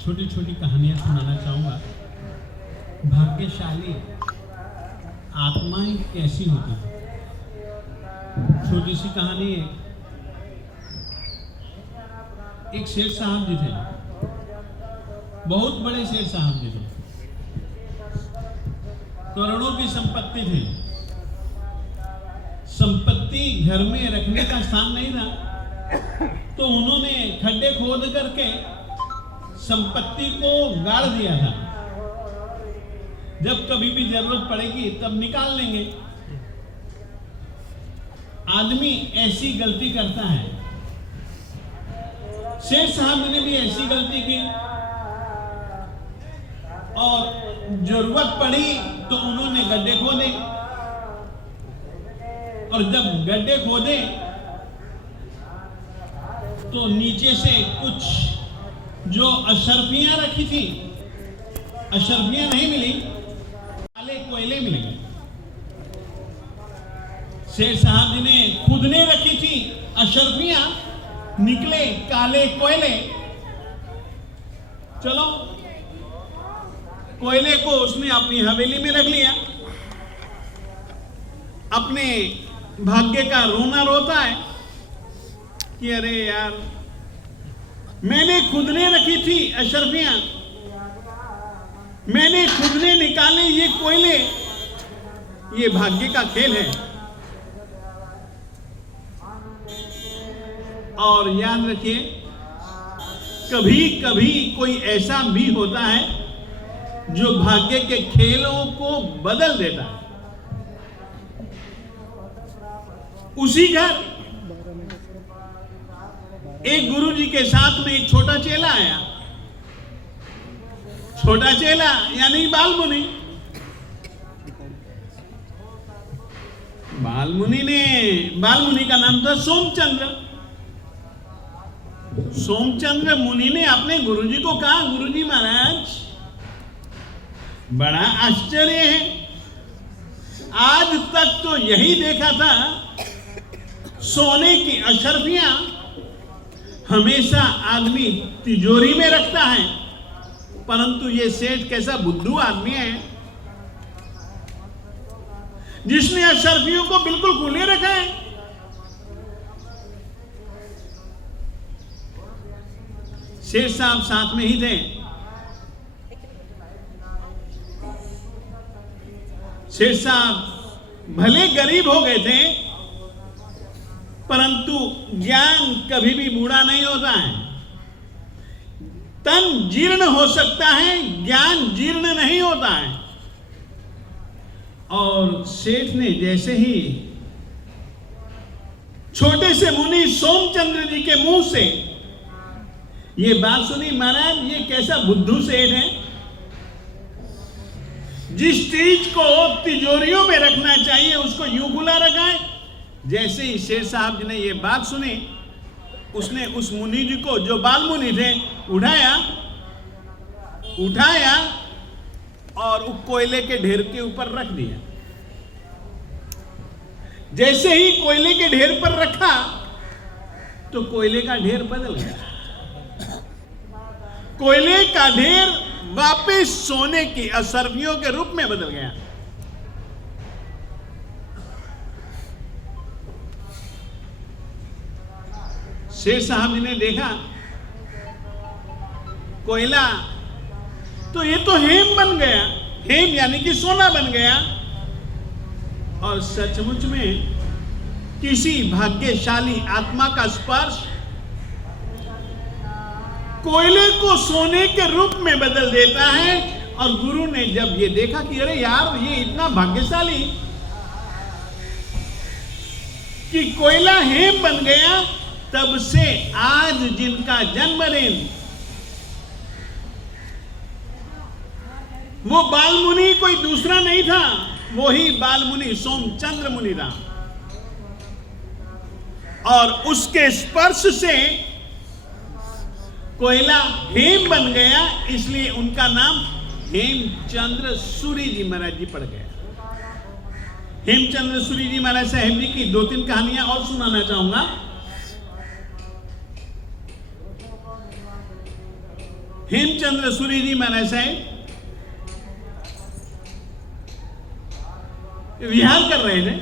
छोटी छोटी कहानियां सुनाना चाहूंगा। भाग्यशाली आत्माएं कैसी होती हैं। छोटी सी कहानी है। एक शेर साहब जी थे, बहुत बड़े शेर साहब जी थे, करोड़ों की संपत्ति थी। संपत्ति घर में रखने का स्थान नहीं था, तो उन्होंने खड्डे खोद करके संपत्ति को गाड़ दिया था। जब कभी भी जरूरत पड़ेगी तब निकाल लेंगे। आदमी ऐसी गलती करता है। शेर साहब ने भी ऐसी गलती की और जरूरत पड़ी तो उन्होंने गड्ढे खोदे, और जब गड्ढे खोदे तो नीचे से कुछ जो अशर्फियां रखी थी, अशर्फियां नहीं मिली, काले कोयले मिले। शेर साहब जी ने खुदने रखी थी अशर्फियां, निकले काले कोयले। चलो, कोयले को उसने अपनी हवेली में रख लिया। अपने भाग्य का रोना रोता है कि अरे यार, मैंने खुदने रखी थी अशर्फियां, मैंने खुदने निकाले ये कोयले, ये भाग्य का खेल है। और याद रखिए, कभी कभी कोई ऐसा भी होता है जो भाग्य के खेलों को बदल देता है। उसी घर एक गुरुजी के साथ में एक छोटा चेला आया। छोटा चेला यानी बालमुनि। बालमुनि का नाम था सोमचंद्र। सोमचंद्र मुनि ने अपने गुरुजी को कहा, गुरुजी महाराज, बड़ा आश्चर्य है, आज तक तो यही देखा था सोने की अशर्फियां हमेशा आदमी तिजोरी में रखता है, परंतु ये सेठ कैसा बुद्धू आदमी है जिसने अशर्फियों को बिल्कुल खुले रखा है। शेर साहब साथ में ही थे। शेर साहब भले गरीब हो गए थे, परंतु ज्ञान कभी भी बूढ़ा नहीं होता है। तन जीर्ण हो सकता है, ज्ञान जीर्ण नहीं होता है। और सेठ ने जैसे ही छोटे से मुनि सोमचंद्र जी के मुंह से ये बात सुनी, महाराज ये कैसा बुद्धू सेठ है, जिस चीज को तिजोरियों में रखना चाहिए उसको यूं खुला रखा है। जैसे ही शेर साहब जी ने ये बात सुनी, उसने उस मुनि जी को, जो बाल मुनि थे, उठाया और उस कोयले के ढेर के ऊपर रख दिया। जैसे ही कोयले के ढेर पर रखा तो कोयले का ढेर बदल गया। कोयले का ढेर वापस सोने की अशर्फियों के रूप में बदल गया। शेर साहब जी ने देखा कोयला तो ये तो हेम बन गया, हेम यानी कि सोना बन गया। और सचमुच में किसी भाग्यशाली आत्मा का स्पर्श कोयले को सोने के रूप में बदल देता है। और गुरु ने जब ये देखा कि अरे यार, ये इतना भाग्यशाली कि कोयला हेम बन गया, तब से आज जिनका जन्मदिन, वो बालमुनि कोई दूसरा नहीं था, वही बालमुनि सोमचंद्र मुनि था। और उसके स्पर्श से कोयला हेम बन गया, इसलिए उनका नाम हेमचंद्र सूरी जी महाराज जी पड़ गया। हेमचंद्र सूरी जी महाराज साहेब जी की 2-3 कहानियां और सुनाना चाहूंगा। हेमचंद्र सूरी जी महाराज साहब विहार कर रहे थे।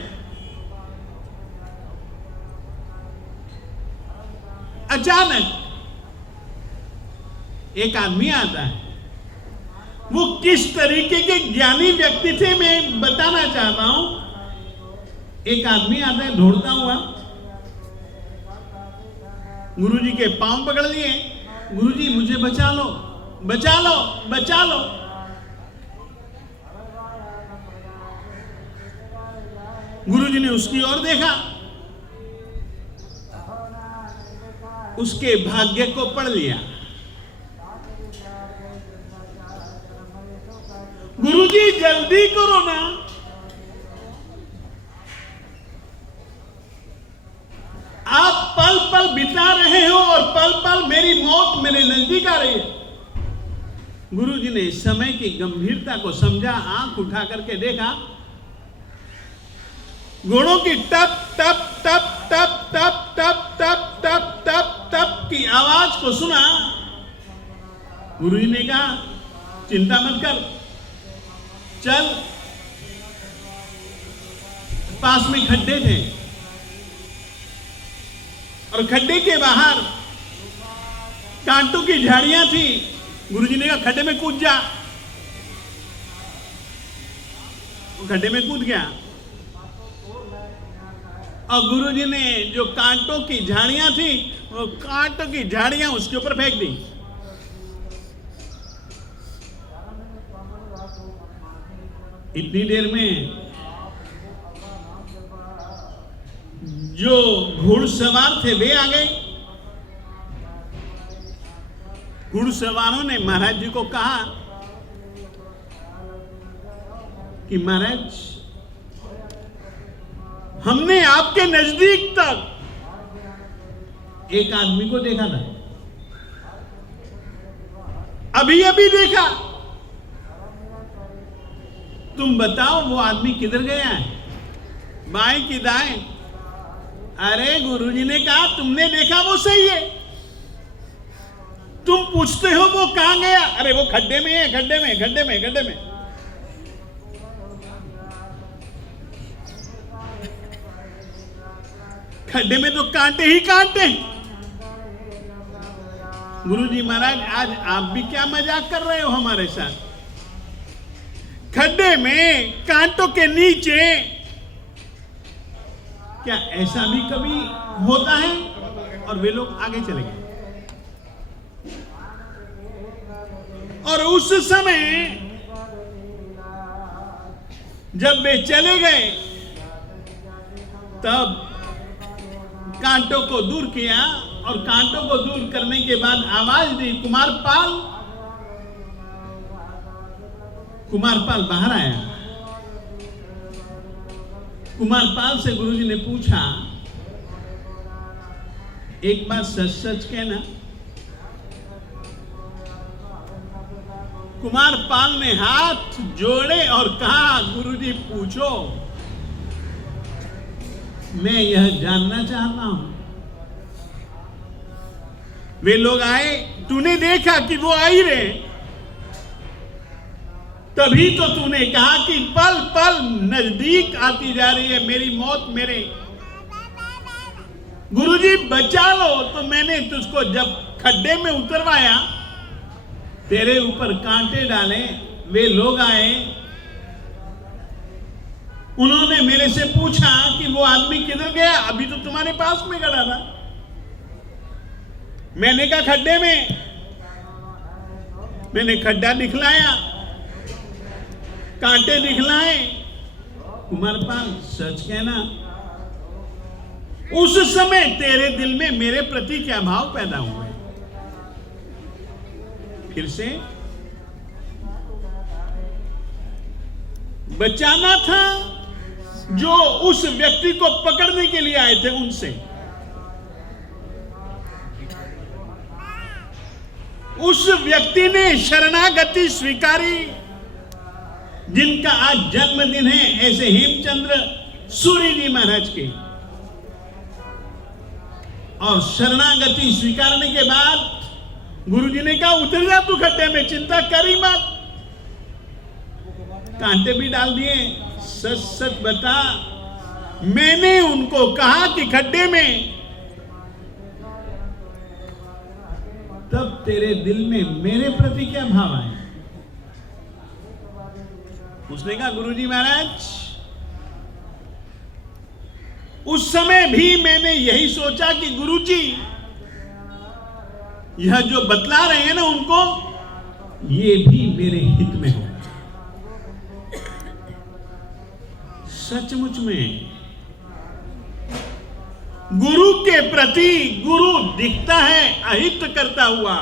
अचानक एक आदमी आता है। वो किस तरीके के ज्ञानी व्यक्ति थे मैं बताना चाहता हूं। एक आदमी आता है दौड़ता हुआ, गुरुजी के पांव पकड़ लिए, गुरुजी मुझे बचा लो, बचा लो, बचा लो। गुरुजी ने उसकी ओर देखा, उसके भाग्य को पढ़ लिया। गुरुजी जल्दी करो ना, आप पल पल बिता रहे हो और पल पल मेरी मौत मेरे नजदीक आ रही है। गुरुजी ने समय की गंभीरता को समझा, आंख उठा करके देखा, घोड़ों की टप टप टप टप टप टप टप टप टप टप की आवाज को सुना। गुरुजी ने कहा चिंता मत कर, चल। पास में खड्डे थे और खड्डे के बाहर कांटों की झाड़ियां थी। गुरुजी ने कहा खड्डे में कूद जा। वो खड्डे में कूद गया और गुरुजी ने जो कांटों की झाड़ियां थी वो कांटों की झाड़ियां उसके ऊपर फेंक दी। इतनी देर में जो घुड़सवार थे वे आ गए। घुड़सवारों ने महाराज जी को कहा कि महाराज हमने आपके नजदीक तक एक आदमी को देखा था, अभी अभी देखा, तुम बताओ वो आदमी किधर गया है, बाएं कि दाएं? अरे गुरुजी ने कहा तुमने देखा वो सही है, तुम पूछते हो वो कहां गया? अरे वो खड्डे में है, खड्डे में, खड्डे में, खड्डे में। खड्डे में तो कांटे ही कांटे। गुरुजी महाराज आज आप भी क्या मजाक कर रहे हो हमारे साथ? खड्डे में कांटों के नीचे क्या ऐसा भी कभी होता है? और वे लोग आगे चले गए। और उस समय जब वे चले गए तब कांटों को दूर किया और कांटों को दूर करने के बाद आवाज दी कुमारपाल। कुमारपाल बाहर आया। कुमारपाल से गुरुजी ने पूछा एक बात सच सच कहना। कुमारपाल ने हाथ जोड़े और कहा गुरुजी पूछो, मैं यह जानना चाहता हूं। वे लोग आए, तूने देखा कि वो आ ही रहे, तभी तो तूने कहा कि पल पल नजदीक आती जा रही है मेरी मौत मेरे। गुरुजी बचा लो। तो मैंने तुझको जब खड्डे में उतरवाया, तेरे ऊपर कांटे डाले, वे लोग आए, उन्होंने मेरे से पूछा कि वो आदमी किधर गया, अभी तो तुम्हारे पास में खड़ा था। मैंने कहा खड्डे में। मैंने खड्डा दिखलाया, कांटे दिखलाए। कुमारपाल सच कहना, उस समय तेरे दिल में मेरे प्रति क्या भाव पैदा हुए? फिर से बचाना था जो उस व्यक्ति को पकड़ने के लिए आए थे उनसे। उस व्यक्ति ने शरणागति स्वीकारी, जिनका आज जन्मदिन है, ऐसे हेमचंद्र सूरी जी महाराज के। और शरणागति स्वीकारने के बाद गुरुजी ने कहा उतर जा तू खड्डे में, चिंता कर ही मत। कांटे भी डाल दिए। सच सच बता, मैंने उनको कहा कि खड्डे में, तब तेरे दिल में मेरे प्रति क्या भाव आए? उसने कहा गुरुजी महाराज, उस समय भी मैंने यही सोचा कि गुरुजी यह जो बतला रहे हैं ना उनको, ये भी मेरे हित में हो। सचमुच में गुरु के प्रति गुरु दिखता है अहित करता हुआ,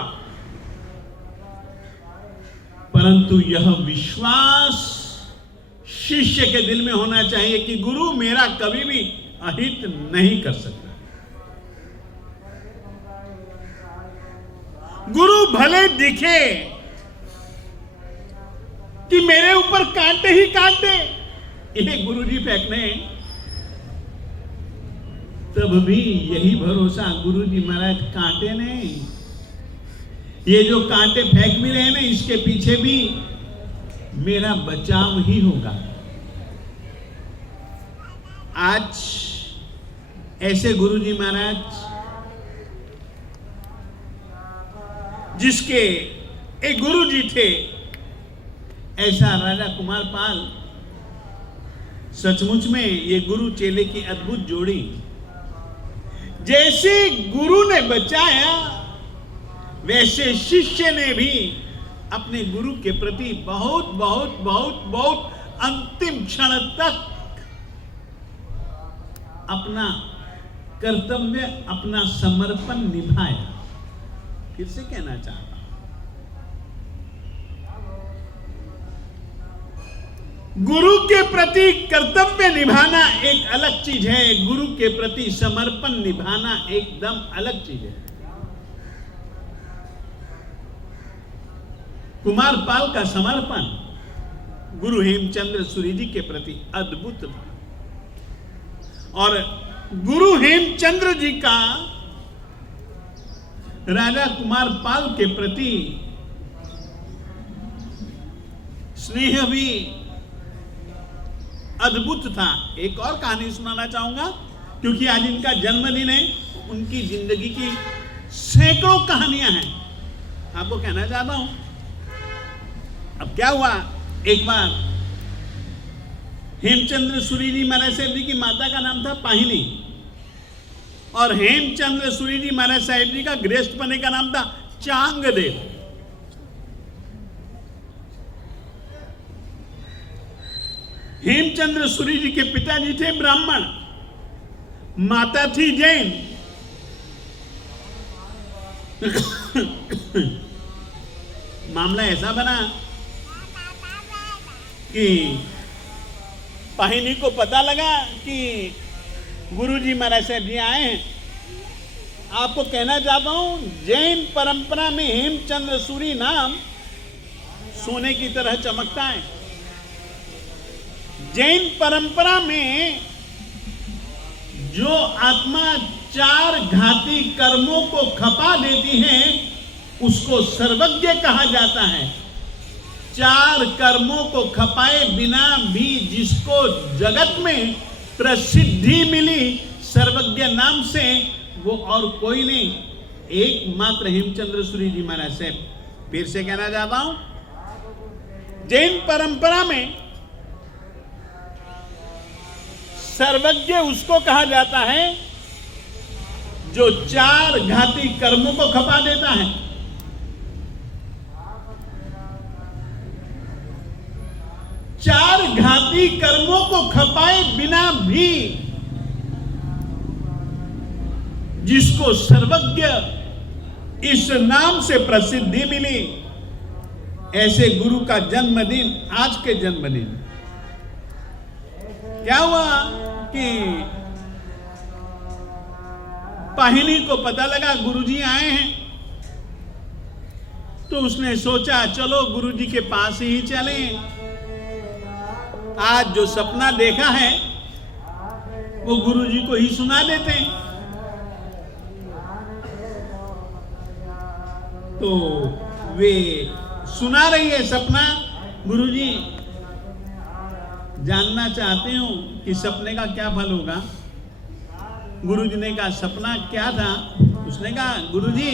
परंतु यह विश्वास शिष्य के दिल में होना चाहिए कि गुरु मेरा कभी भी अहित नहीं कर सकता। गुरु भले दिखे कि मेरे ऊपर कांटे ही कांटे ये गुरुजी फेंकने, तब भी यही भरोसा गुरुजी महाराज कांटे नहीं, ये जो कांटे फेंक भी रहे हैं ना, इसके पीछे भी मेरा बचाव ही होगा। आज ऐसे गुरुजी महाराज जिसके एक गुरुजी थे, ऐसा राजा कुमार पाल, सचमुच में ये गुरु चेले की अद्भुत जोड़ी। जैसे गुरु ने बचाया, वैसे शिष्य ने भी अपने गुरु के प्रति बहुत बहुत बहुत बहुत अंतिम क्षण तक अपना कर्तव्य, अपना समर्पण निभाया। फिर से कहना चाहता हूं, गुरु के प्रति कर्तव्य निभाना एक अलग चीज है, गुरु के प्रति समर्पण निभाना एकदम अलग चीज है। कुमार पाल का समर्पण गुरु हेमचंद्र सूरी जी के प्रति अद्भुत था, और गुरु हेमचंद्र जी का राजा कुमार पाल के प्रति स्नेह भी अद्भुत था। एक और कहानी सुनाना चाहूंगा, क्योंकि आज इनका जन्मदिन है। उनकी जिंदगी की सैकड़ों कहानियां हैं, आपको कहना चाहता हूं। अब क्या हुआ, एक बार हेमचंद्र सूरी जी महाराज साहब जी की माता का नाम था पाहिनी, और हेमचंद्र सूरी जी महाराज साहब जी का गृहस्थ पने का नाम था चांगदेव। हेमचंद्र सूरी जी के पिताजी थे ब्राह्मण, माता थी जैन। मामला ऐसा बना कि पाहिनी को पता लगा कि गुरुजी महाराज साहब जी आए हैं। आपको कहना चाहता हूं, जैन परंपरा में हेमचंद्र सूरी नाम सोने की तरह चमकता है। जैन परंपरा में जो आत्मा 4 घाती कर्मों को खपा देती है, उसको सर्वज्ञ कहा जाता है। 4 कर्मों को खपाए बिना भी जिसको जगत में प्रसिद्धि मिली सर्वज्ञ नाम से, वो और कोई नहीं, एकमात्र हेमचंद्र सूरी जी महाराज साहब। फिर से कहना चाहता हूं, जैन परंपरा में सर्वज्ञ उसको कहा जाता है जो 4 घाती कर्मों को खपा देता है। चार घाती कर्मों को खपाए बिना भी जिसको सर्वज्ञ इस नाम से प्रसिद्धि मिली, ऐसे गुरु का जन्मदिन आज के जन्मदिन। क्या हुआ कि पाहिनी को पता लगा गुरुजी आए हैं, तो उसने सोचा चलो गुरुजी के पास ही चलें। आज जो सपना देखा है वो गुरुजी को ही सुना देते हैं। तो वे सुना रही है सपना। गुरुजी जानना चाहते हो कि सपने का क्या फल होगा। गुरुजी ने कहा सपना क्या था। उसने कहा गुरुजी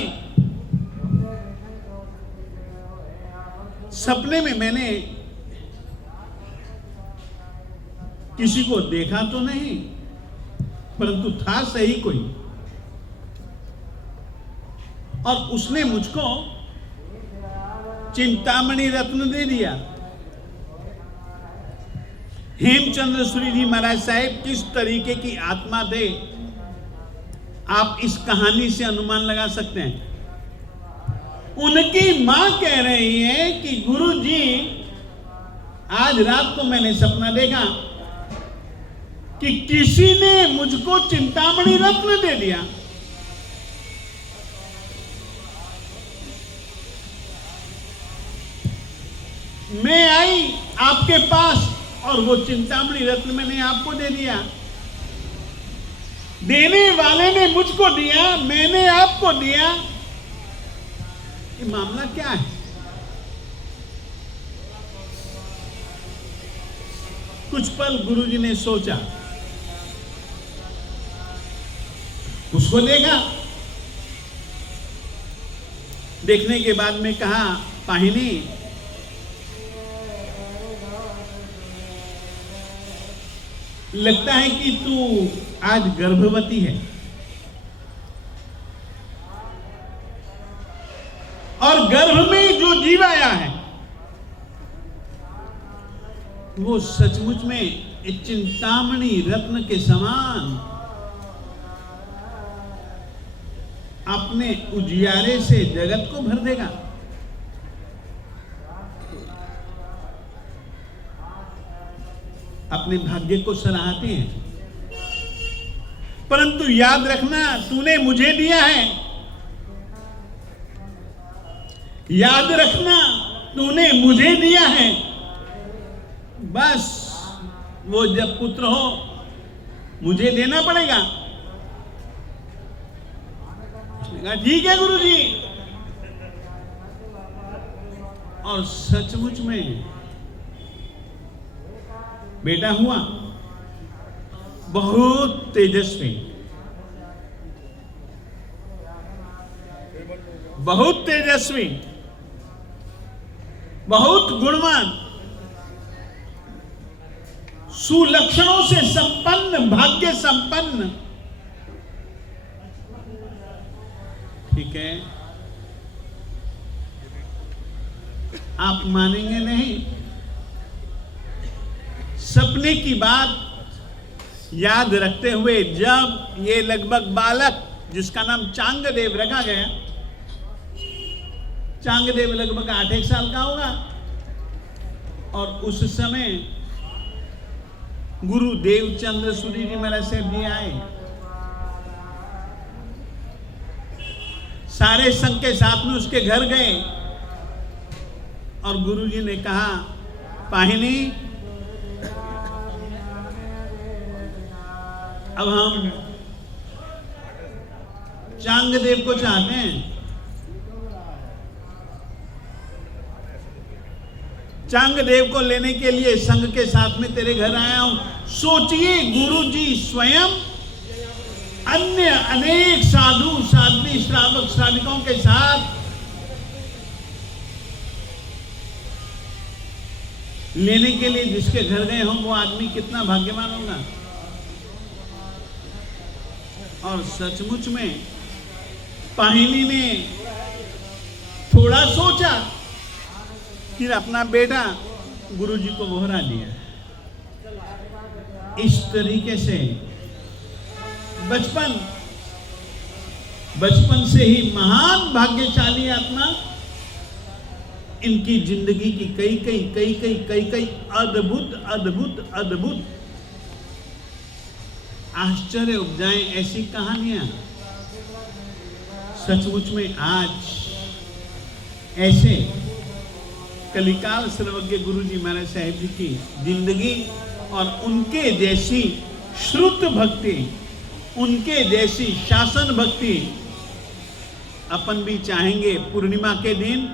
सपने में मैंने किसी को देखा तो नहीं, परंतु था सही कोई, और उसने मुझको चिंतामणि रत्न दे दिया। हेमचंद्र सूरी जी महाराज साहेब किस तरीके की आत्मा थे, आप इस कहानी से अनुमान लगा सकते हैं। उनकी मां कह रही है कि गुरु जी आज रात को मैंने सपना देखा कि किसी ने मुझको चिंतामणि रत्न दे दिया। मैं आई आपके पास और वो चिंतामणि रत्न मैंने आपको दे दिया। देने वाले ने मुझको दिया, मैंने आपको दिया। ये मामला क्या है? कुछ पल गुरुजी ने सोचा, उसको देखा। देखने के बाद में कहा पाहिनी लगता है कि तू आज गर्भवती है, और गर्भ में जो जीव आया है वो सचमुच में एक चिंतामणि रत्न के समान अपने उजियारे से जगत को भर देगा। अपने भाग्य को सराहते हैं, परंतु याद रखना तूने मुझे दिया है। याद रखना तूने मुझे दिया है। बस वो जब पुत्र हो मुझे देना पड़ेगा। उसने कहा ठीक है गुरुजी। और सचमुच में बेटा हुआ, बहुत तेजस्वी, बहुत तेजस्वी, बहुत गुणवान, सुलक्षणों से संपन्न, भाग्य संपन्न। ठीक है, आप मानेंगे नहीं, सपने की बात याद रखते हुए जब ये लगभग बालक जिसका नाम चांगदेव रखा गया, चांगदेव लगभग 8 साल का होगा, और उस समय गुरु देवचंद्र सूरी जी महाराज साहब जी आए। सारे संघ के साथ में उसके घर गए और गुरु जी ने कहा पाहिनी अब हम चांगदेव को चाहते हैं। चांगदेव को लेने के लिए संघ के साथ में तेरे घर आया हूं। सोचिए गुरु जी स्वयं अन्य अनेक साधु साध्वी श्रावक श्राविकों के साथ लेने के लिए जिसके घर गए हों वो आदमी कितना भाग्यवान होगा। और सचमुच में पाहिनी ने थोड़ा सोचा, फिर अपना बेटा गुरुजी को बोहरा दिया। इस तरीके से बचपन से ही महान भाग्यशाली आत्मा इनकी जिंदगी की कई अद्भुत आश्चर्य उपजाए ऐसी कहानियां सचमुच में आज ऐसे कलिकाल सर्वज्ञ गुरु जी महाराज साहेब जी की जिंदगी और उनके जैसी श्रुत भक्ति, उनके जैसी शासन भक्ति अपन भी चाहेंगे पूर्णिमा के दिन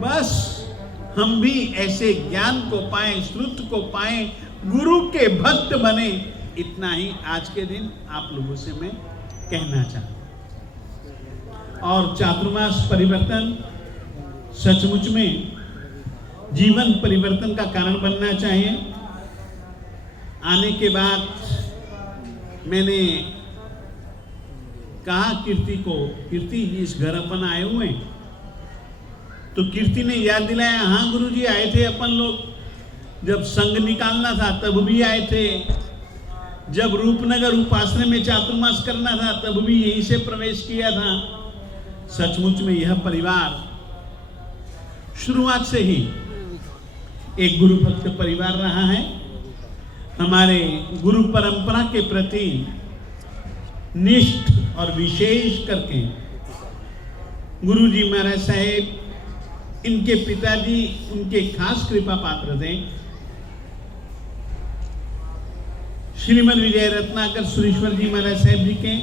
बस हम भी ऐसे ज्ञान को पाएं, श्रुत को पाएं, गुरु के भक्त बने। इतना ही आज के दिन आप लोगों से मैं कहना चाहता हूं। और चातुर्मास परिवर्तन सचमुच में जीवन परिवर्तन का कारण बनना चाहिए। आने के बाद मैंने कहा कीर्ति को, कीर्ति इस घर अपन आए हुए हैं, तो कीर्ति ने याद दिलाया, हाँ गुरुजी आए थे अपन लोग, जब संघ निकालना था तब भी आए थे, जब रूपनगर उपासना में चातुर्मास करना था तब भी यहीं से प्रवेश किया था। सचमुच में यह परिवार शुरुआत से ही एक गुरु भक्त परिवार रहा है। हमारे गुरु परंपरा के प्रति निष्ठ और विशेष करके गुरुजी महाराज साहेब, इनके पिताजी उनके खास कृपा पात्र थे। श्रीमद विजय रत्नाकर सुरेश्वर जी महाराज साहेब जी के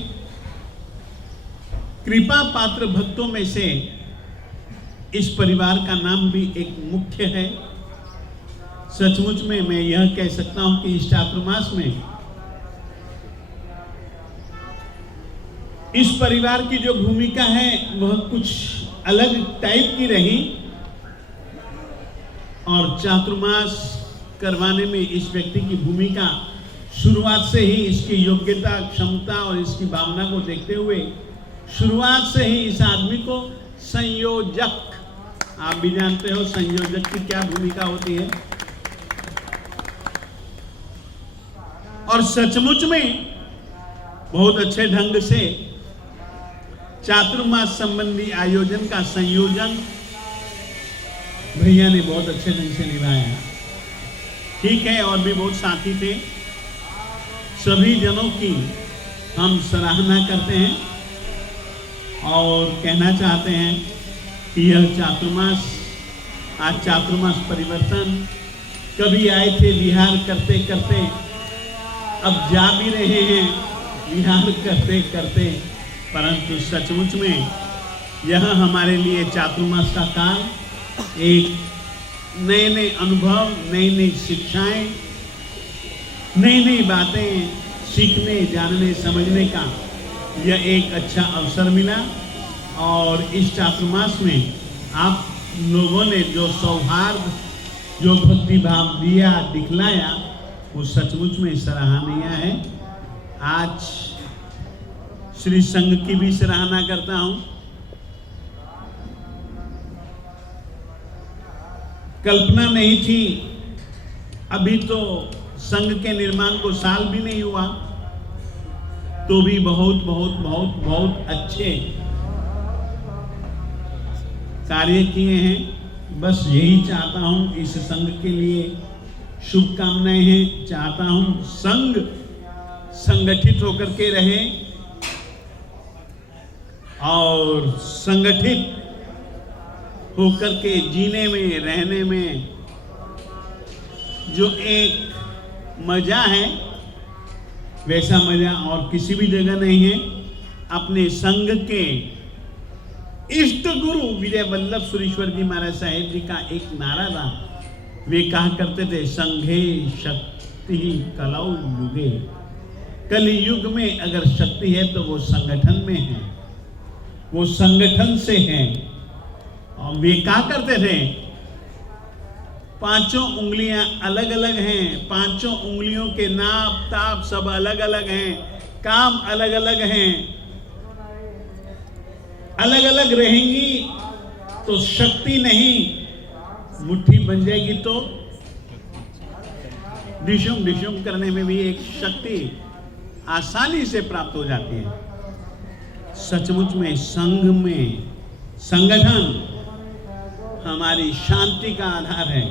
कृपा पात्र भक्तों में से इस परिवार का नाम भी एक मुख्य है। सचमुच में मैं यह कह सकता हूं कि इस चातुर्मास में इस परिवार की जो भूमिका है वह कुछ अलग टाइप की रही, और चातुर्मास करवाने में इस व्यक्ति की भूमिका शुरुआत से ही, इसकी योग्यता, क्षमता और इसकी भावना को देखते हुए शुरुआत से ही इस आदमी को संयोजक, आप भी जानते हो संयोजक की क्या भूमिका होती है, और सचमुच में बहुत अच्छे ढंग से चातुर्मास संबंधी आयोजन का संयोजन भैया ने बहुत अच्छे ढंग से निभाया। ठीक है, और भी बहुत साथी थे, सभी जनों की हम सराहना करते हैं और कहना चाहते हैं कि यह चातुर्मास, आज चातुर्मास परिवर्तन, कभी आए थे विहार करते करते, अब जा भी रहे हैं विहार करते करते, परंतु सचमुच में यह हमारे लिए चातुर्मास का काल एक नए नए अनुभव, नई नई शिक्षाएं, नई नई बातें सीखने, जानने, समझने का यह एक अच्छा अवसर मिला। और इस चातुर्मास में आप लोगों ने जो सौहार्द, जो भक्ति भाव दिया, दिखलाया, वो सचमुच में सराहनीय है। आज श्री संघ की भी सराहना करता हूं। कल्पना नहीं थी, अभी तो संघ के निर्माण को साल भी नहीं हुआ, तो भी बहुत बहुत बहुत बहुत अच्छे कार्य किए हैं। बस यही चाहता हूं, इस संघ के लिए शुभकामनाएं हैं। चाहता हूं संघ संगठित होकर के रहे और संगठित होकर के जीने में, रहने में जो एक मजा है, वैसा मजा और किसी भी जगह नहीं है। अपने संघ के इष्ट गुरु विजय वल्लभ सुरेश्वर जी महाराज साहेब जी का एक नारा था, वे कहा करते थे, संघे शक्ति कलौ युगे। कलयुग में अगर शक्ति है तो वो संगठन में है, वो संगठन से है। और वे कहा करते थे, पांचों उंगलियां अलग अलग हैं, पांचों उंगलियों के नाप ताप सब अलग अलग हैं, काम अलग अलग हैं, अलग अलग रहेंगी तो शक्ति नहीं, मुट्ठी बन जाएगी तो डिशुम डिशुम करने में भी एक शक्ति आसानी से प्राप्त हो जाती है। सचमुच में संघ में संगठन हमारी शांति का आधार है।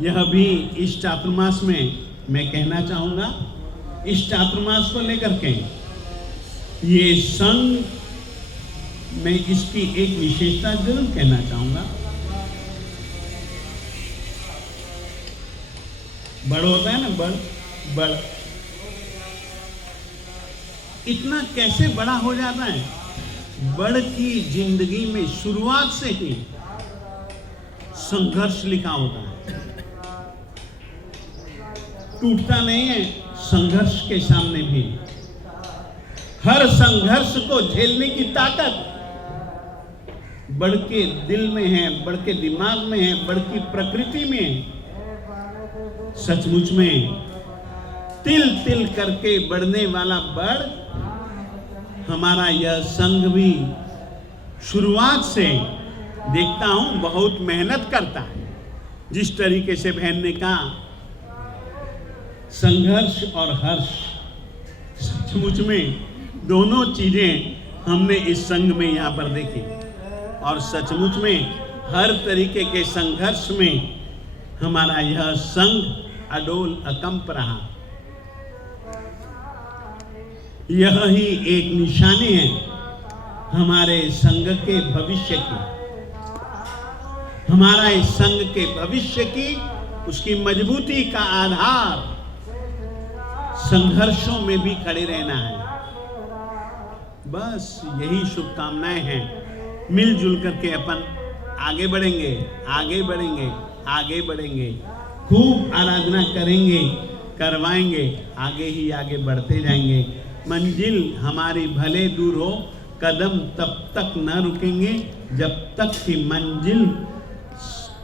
यह भी इस चातुर्मास में मैं कहना चाहूंगा। इस चातुर्मास को लेकर के ये संघ में इसकी एक विशेषता जरूर कहना चाहूंगा। बड़ होता है ना, बड़ इतना कैसे बड़ा हो जाता है? बड़ की जिंदगी में शुरुआत से ही संघर्ष लिखा होता है। टूटता नहीं है संघर्ष के सामने भी। हर संघर्ष को झेलने की ताकत बड़ के दिल में है, बड़ के दिमाग में है, बड़ की प्रकृति में है। सचमुच में तिल तिल करके बढ़ने वाला बड़ हमारा यह संघ भी शुरुआत से देखता हूं बहुत मेहनत करता है। जिस तरीके से बहन ने कहा संघर्ष और हर्ष, सचमुच में दोनों चीजें हमने इस संघ में यहां पर देखी और सचमुच में हर तरीके के संघर्ष में हमारा यह संघ अडोल अकंप रहा। यह ही एक निशानी है हमारे संघ के भविष्य की, हमारा इस संघ के भविष्य की, उसकी मजबूती का आधार संघर्षों में भी खड़े रहना है। बस यही शुभकामनाएं हैं। मिलजुल करके अपन आगे बढ़ेंगे, आगे बढ़ेंगे, आगे बढ़ेंगे, खूब आराधना करेंगे, करवाएंगे, आगे ही आगे बढ़ते जाएंगे। मंजिल हमारी भले दूर हो, कदम तब तक न रुकेंगे जब तक कि मंजिल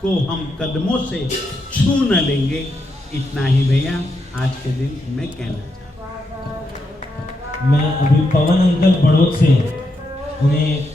को हम कदमों से छू न लेंगे। इतना ही भैया आज के दिन मैं कहना चाहता हूँ। मैं अभी पवन अंकल बड़ौद से उन्हें